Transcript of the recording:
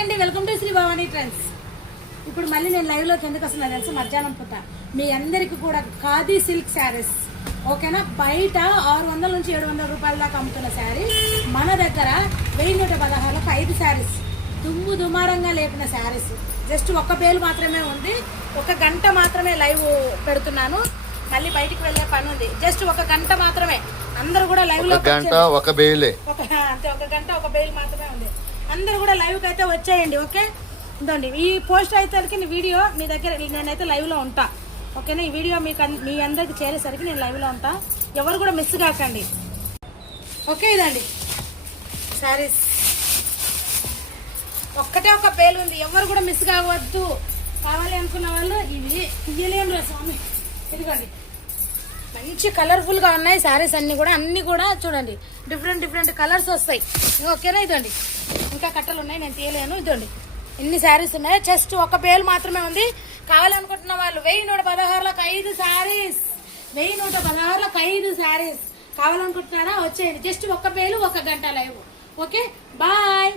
అండి, welcome to Shri Bhavani trends. ఇప్పుడు మళ్ళీ నేను లైవ్ లోకి ఎందుకు వస్తున్నా తెలుసు? మధ్యాహ్నం పూట మీ అందరికి కూడా ఖాదీ సిల్క్ శారీస్ ఓకేనా, బయట 600 నుంచి 700 రూపాయల దాకా అమ్ముతున్న శారీ మన దగ్గర 1116లకు 5 శారీస్ దుమ్ము దుమారంగా లేపిన శారీస్. జస్ట్ ఒక్క పేలు మాత్రమే ఉంది, 1 గంట మాత్రమే లైవ్ పెడుతున్నాను. మళ్ళీ బయటికి వెళ్ళే పని ఉంది, జస్ట్ 1 గంట మాత్రమే. అందరూ కూడా లైవ్ లో అంతే, 1 బేలే 1 గంట 1 బేలు మాత్రమే ఉంది. అందరూ కూడా లైవ్ కి అయితే వచ్చేయండి. ఓకే, ఇదండి ఈ పోస్ట్ అయితే వీడియో మీ దగ్గర నేనైతే లైవ్ లో ఉంటా. ఓకేనా, ఈ వీడియో మీ అందరికి చేరేసరికి నేను లైవ్ లో ఉంటా. ఎవరు కూడా మిస్ కాకండి. ఓకే, ఇదండి శారీస్, ఒక్కటే 1 పేలు ఉంది, ఎవరు కూడా మిస్ కావద్దు. కావాలి అనుకున్న వాళ్ళు ఇవి ఇయ్యలేము రా స్వామి. ఇదిగోండి, మంచి కలర్ఫుల్ గా ఉన్నాయి శారీస్ అన్ని కూడా చూడండి, డిఫరెంట్ కలర్స్ వస్తాయి. ఓకేనా, ఇదండి ఇంకా కట్టలు ఉన్నాయి, నేను తీయలేను. ఇదండి ఎన్ని శారీస్ ఉన్నాయి, జస్ట్ 1 పేలు మాత్రమే ఉంది. కావాలనుకుంటున్న వాళ్ళు 1116లకు 5 శారీస్, 1116లకు 5 శారీస్ కావాలనుకుంటున్నారా? వచ్చేయండి. జస్ట్ 1 పేలు 1 గంట లైవ్. Okay, bye.